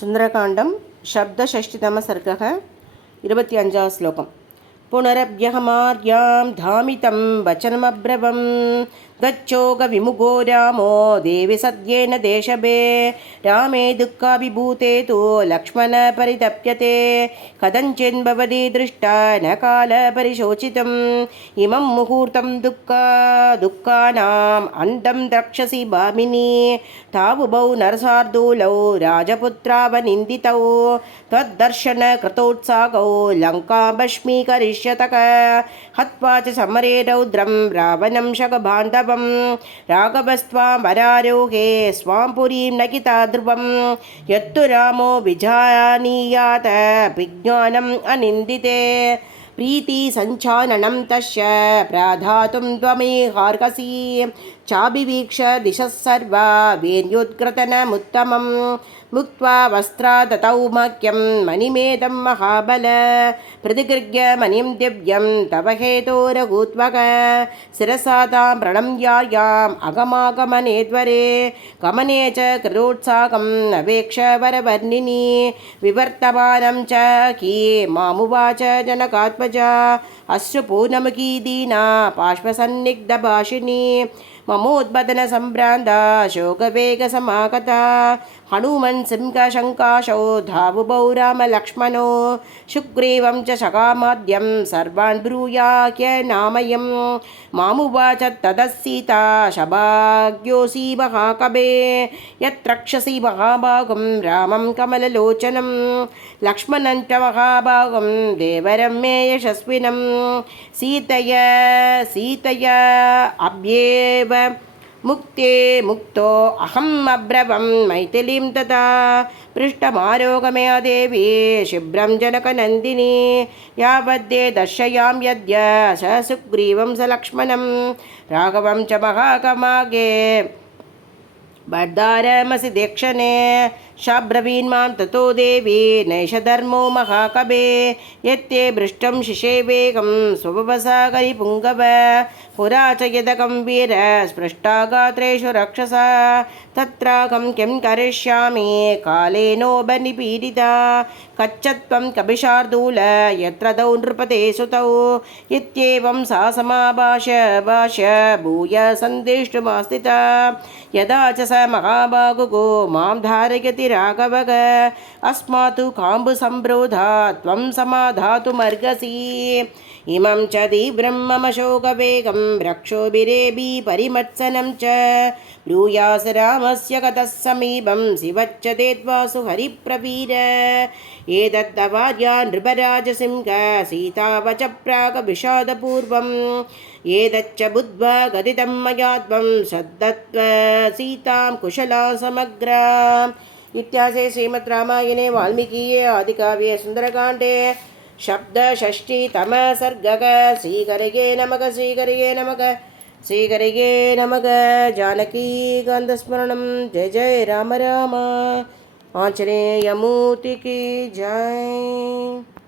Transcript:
सुन्दरकाण्डं शब्दषष्टितमः सर्गः 25 श्लोकम्। पुनरभ्यहमार्यां धामितं वचनमब्रवं गच्छोगविमुगो रामो देवि सद्येन देशभे रामे दुःखाभिभूते तु लक्ष्मण परितप्यते कथञ्चिन्भवति दृष्टा न कालपरिशोचितम् इमं मुहूर्तं दुःखानाम् अन्तं द्रक्षसि भामिनी तावुभौ नरसार्दूलौ राजपुत्रावनिन्दितौ त्वद्दर्शनकृतोत्साहौ लङ्काभस्मीकरिष्यतः हत्वा च समरे रौद्रं रावणं शकबान्धवं राघवस्त्वां वरारोहे स्वां पुरीं नकिता ध्रुवं यत्तु रामो विजानीयात् विज्ञानम् अनिन्दिते प्रीतिसञ्चाननं तस्य प्राधातुं त्वमेहार्हसि चाभिवीक्ष दिशः सर्वा वीर्योद्ग्रतनमुत्तमं मुक्त्वा वस्त्रादतौ मह्यं मणिमेधं महाबल प्रतिगृह्य मणिं दिव्यं तव हेतोरघूत्वक शिरसा तां प्रणम्यायाम् अगमागमने द्वरे गमने च कृतोत्साहम् अवेक्ष वरवर्णिनी विवर्तमानं च की मामुवाच जनकात्मजा अश्रुपूर्णमुखी दीना पार्श्वसन्निग्धभाषिणी ममोद्बदनसम्भ्रान्ता शोकवेगसमागता हनुमन् सिंहशङ्काशौ धावुभौ रामलक्ष्मणौ सुग्रीवं च शकामाद्यं सर्वान् ब्रूयाह्यनामयं मामुवाच ततः सीता शभाग्योऽसि महाकवे यत्रक्षसि महाभागं रामं कमललोचनं लक्ष्मणं च महाभागं देवरं मे यशस्विनं सीतया अभ्येव मुक्तो अहम् अब्रवं मैथिलीं तथा पृष्ठमारोगमया देवी शिभ्रं जनकनन्दिनी यावद्ये दर्शयां यद्य स सुग्रीवं स लक्ष्मणं राघवं च महाकमागे बद्धारमसि देक्षणे शाब्रवीन्मां ततो देवी नैष धर्मो महाकवे यत्ते भृष्टं शिशे वेगं स्वभवसागरि पुङ्गव पुरा च यदकं वीर स्पृष्टागात्रेषु रक्षसा तत्राहं किं करिष्यामि कालेनोपनिपीडिता कच्छत्वं कपिशार्दूल यत्र तौ नृपते सुतौ इत्येवं सा समाभाष्य भूय सन्देष्टुमास्थिता यदा च स महाबाहुगो मां धारयति राघवः अस्मातु काम्बुसम्रोधात् त्वं समाधातुमर्हसि इमं च तीव्रं मम शोकवेगं रक्षोभिरेभि परिमत्सनं च ब्रूयास रामस्य कतः समीपं शिवच्छते त्वासु हरिप्रवीर एतद्दवार्या नृपराजसिंह सीतावच प्रागविषादपूर्वम् एतच्च बुद्ध्वा गदितं मया त्वं श्रद्धत्व सीतां कुशला समग्रा। इत्यासे श्रीमद् रामायणे वाल्मीकिये आदिकाव्ये सुन्दरकाण्डे शब्दषष्टितमः सर्गः। श्रीकरये नमः श्रीकरये नमः श्रीकरये नमः। जानकीकान्तस्मरणं जय जय राम राम। आञ्जनेयमूर्ति की जय।